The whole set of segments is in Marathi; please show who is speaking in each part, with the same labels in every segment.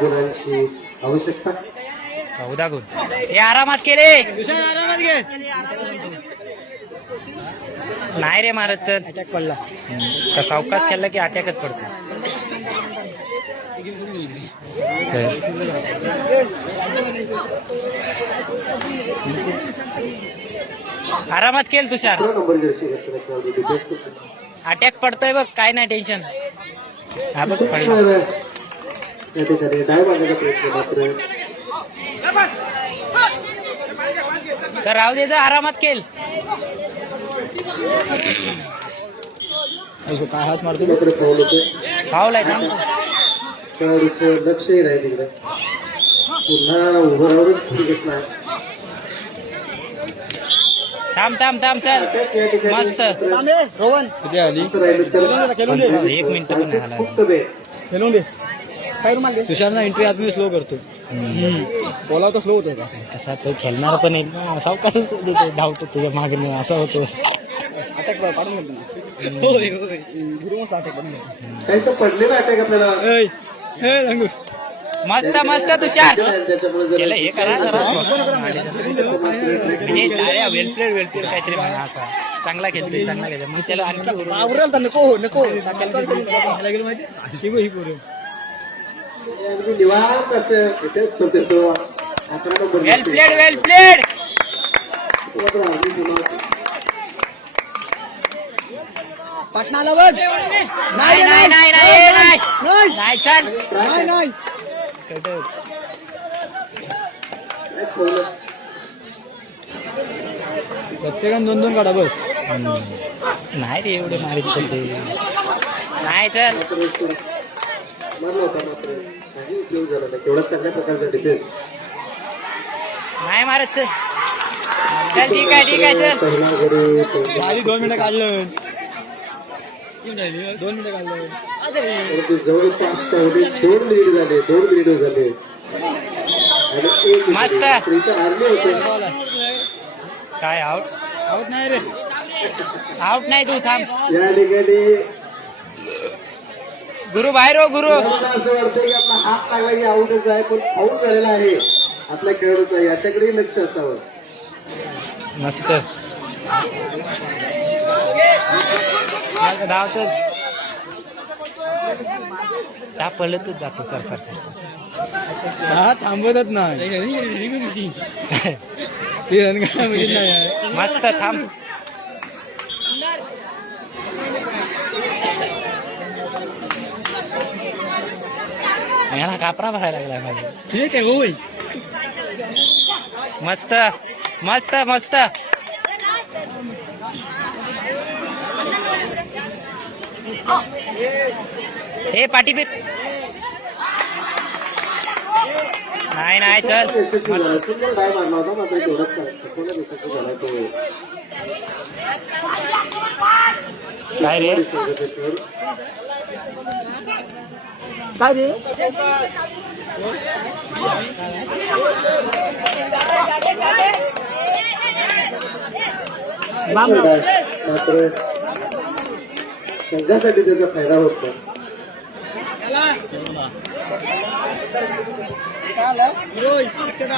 Speaker 1: गुणांची आवश्यकता.
Speaker 2: चौदा गुण. हे आरामात केले.
Speaker 3: आरामात घे
Speaker 2: नाही रे महाराज चल.
Speaker 3: अटॅक पडला
Speaker 2: का सावकाश केला की अटॅकच पडतो. तर. आरामात केल तुषार.
Speaker 1: नंबर जर्सी घेतला.
Speaker 2: अटॅक पडतोय बघ काय नाही टेन्शन हा बघ पडला.
Speaker 1: या ठिकाणी डाय मारण्याचा प्रयत्न मात्र
Speaker 2: तर राहू दे जा आरामात केल
Speaker 3: काय हात मारतो?
Speaker 1: मात्र होते
Speaker 2: पावलाय थांब.
Speaker 1: खेळाडूचं लक्षही नाही तिकडे पुन्हा उभं राहूनच क्रिकेट नाही
Speaker 2: थांब थांब थांब चल. मस्त.
Speaker 3: रोहन.
Speaker 2: एक मिनिट पण
Speaker 3: खेळून दे. काय रुमाल तुषार ना एंट्री आदमी स्लो करतो बोला तर स्लो होतो का
Speaker 2: कसा तो खेळणार पण एकदम सावकाशच देतो, धावतो तुझ्या मागे असा होतो.
Speaker 3: अटॅक काढून गुरु मस्त अटॅक काढून
Speaker 1: अटॅक आपल्याला.
Speaker 3: हे रंगू.
Speaker 2: मस्त मस्त तुषार. केलं हे करा जरा वेल प्लेड वेल प्लेड काहीतरी म्हणा असा. चांगला खेळतोय चांगला खेळतोय. मग त्याला आणखी
Speaker 3: तर नको नको. माहिती.
Speaker 1: अगदी निवांत असं इथेच करते तो अकरा number
Speaker 2: well. Played well played.
Speaker 3: पाटणाला बघ.
Speaker 2: नाही नाही नाही नाही नाही.
Speaker 3: नाही
Speaker 2: नाही. चल
Speaker 3: नाही नाही? प्रत्येकाने दोन दोन काढा बस.
Speaker 2: नाही रे एवढे मारित नाही चल
Speaker 1: मारला होता मात्र. काही उपयोग झाला नाही. केवढा चांगल्या प्रकारचा डिफेन्स
Speaker 2: नाही मारत चल. ठीक आहे ठीक आहे चल.
Speaker 1: पहिला
Speaker 3: झाली दोन मिनिटं काढलं. दोन मिनिटं काढलं.
Speaker 1: परंतु जवळपास तेवढे दोन झाले दोन मिनिट झाले. आणि एक
Speaker 2: मस्त.
Speaker 1: स्त्रीचं आर्मी होते.
Speaker 2: काय आउट
Speaker 3: आऊट नाही रे.
Speaker 2: आउट नाही तू थांब.
Speaker 1: या ठिकाणी
Speaker 2: गुरु बाहेर हो गुरु
Speaker 1: हात लागला की आऊटच आहे पण आऊट झालेला आहे आपल्या खेळाडूचा याच्याकडे लक्ष असावं
Speaker 2: मस्त धाव चल त्या पळतच जातो सर सर सर सर
Speaker 3: हा थांबवतच नाही म्हणजे.
Speaker 2: मस्त थांब याला कापरा भरायला लागला माझा
Speaker 3: ठीक आहे होय
Speaker 2: मस्त मस्त मस्त. हे पाठी पीठ. नाही नाही चल. काय रे.
Speaker 3: काय रे.
Speaker 1: मात्र संघासाठी त्याचा फायदा होत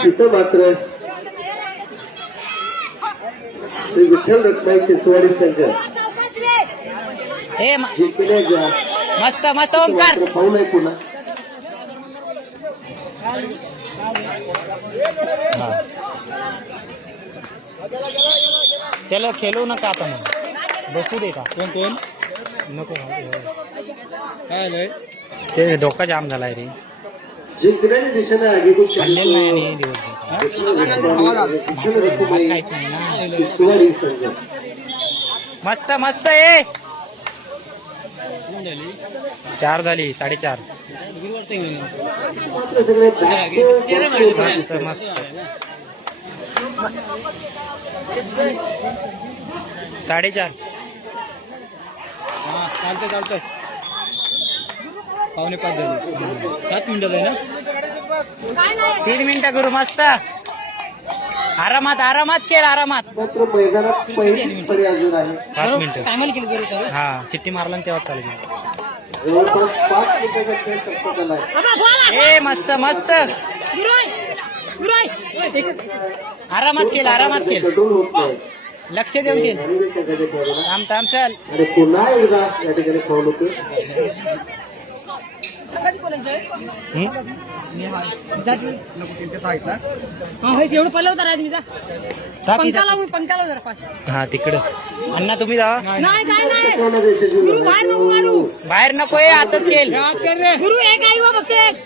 Speaker 1: तिथं मात्र श्री विठ्ठल रखमाई शिसवाडी संघ
Speaker 2: हे म-
Speaker 1: जिंकण्याच्या
Speaker 2: मस्त मस्त ओमकार. त्याला खेळू नका आपण. बसू दे का?
Speaker 3: कोण कोण
Speaker 2: नको.
Speaker 3: काय
Speaker 2: ते डोका जाम झालाय रे.
Speaker 1: जिंकण्याच्या दिशेने आगेकूच
Speaker 2: खाल्लेलं नाही आणि हे? दिवस
Speaker 1: विठ्ठल रखमाई
Speaker 2: काहीच नाही ना
Speaker 1: शिसवाडी संघ
Speaker 2: मस्त मस्त ए! चार झाली साडेचार. मस्त मस्त साडेचार.
Speaker 3: हा चालतंय चालतंय. पावणे पाच झाले. सात मिनिटात आहे ना?
Speaker 2: तीन मिनिटं करू मस्त आरामात आरामात केल आरामात.
Speaker 1: मात्र मैदानात पहिली फळी अजून आहे.
Speaker 2: पाच मिनिटं. हा सिट्टी मारला ना तेव्हा चालू केलं.
Speaker 1: खेळ
Speaker 2: ए मस्त मस्त. आरामात केल आरामात केल. लक्ष देऊन केल.
Speaker 1: खेळाडूला
Speaker 2: थांब थांब चल
Speaker 1: आणि पुन्हा एकदा या ठिकाणी
Speaker 4: पंखा लावून पंखा लावून जरा
Speaker 2: हा तिकडं. अण्णा तुम्ही जावा
Speaker 4: नाही काय नाही.
Speaker 1: पूर्ण देशाची
Speaker 4: गुरु बाहेर नको काढू.
Speaker 2: बाहेर नको ये आताच केल
Speaker 4: गुरु एक आई व फक्त एक.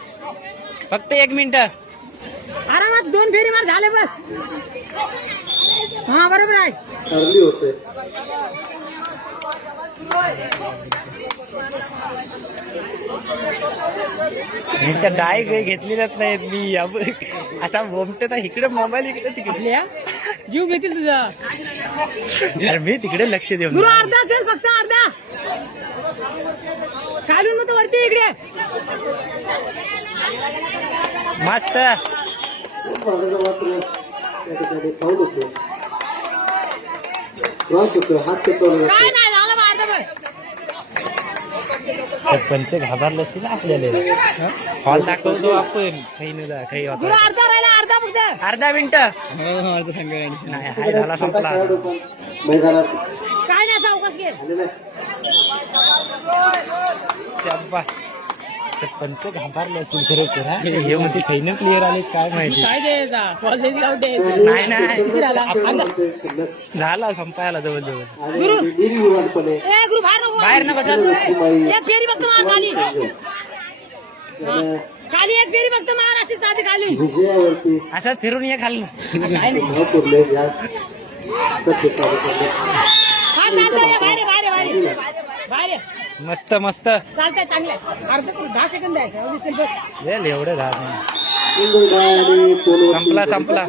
Speaker 2: फक्त एक मिनिट.
Speaker 4: आरामात दोन फेरी मार झाले बस. हा बरोबर आहे.
Speaker 1: ठरली होते
Speaker 2: यांच्या डाय काही घेतलेल्याच नाहीत मी. असा बोमटे तर इकडे मोबाईल इकडे तिकडे.
Speaker 4: जीव घेतील तुझा.
Speaker 2: अरे मी तिकडे लक्ष देऊन
Speaker 4: गुरु अर्धा असेल फक्त अर्धा. काढून मग तो वरती इकडे.
Speaker 2: मस्त.
Speaker 1: होतो हात टेकवला
Speaker 4: काय
Speaker 1: जातो
Speaker 4: नाही झालं बा अर्धा बस
Speaker 2: ते पंच घाबरले असतील ना आपल्याला हॉल दाखवतो आपण. काही नाही जा- काही होता
Speaker 4: अर्धा राहिला अर्धा फक्त
Speaker 2: अर्धा मिनिट.
Speaker 3: अर्ध सांगा
Speaker 2: नाही हाय झाला संपला.
Speaker 4: काय नाही असा अवकाश घे
Speaker 2: शाबास. ते पंच घाबरले हा. हे मध्ये थैनं क्लिअर आले काय माहिती?
Speaker 4: काय द्यायचा
Speaker 2: नाही झाला संपायला जवळ जवळ
Speaker 4: गुरु बाहेर नको
Speaker 2: बाहेर नको चल
Speaker 4: एक फेरी फक्त मार खाली. खाली एक फेरी फक्त मार अशी साधी खाली.
Speaker 2: असं फिरून ये
Speaker 1: कार्यक्रमात.
Speaker 4: हा चालतंय बाहेर बाहेर बाहेर. बाहेर
Speaker 2: मस्त मस्त.
Speaker 4: चालतंय चांगलंय. अर्ध दहा सेकंद आहे एवढी
Speaker 1: पोलवरती
Speaker 2: संपला संपला.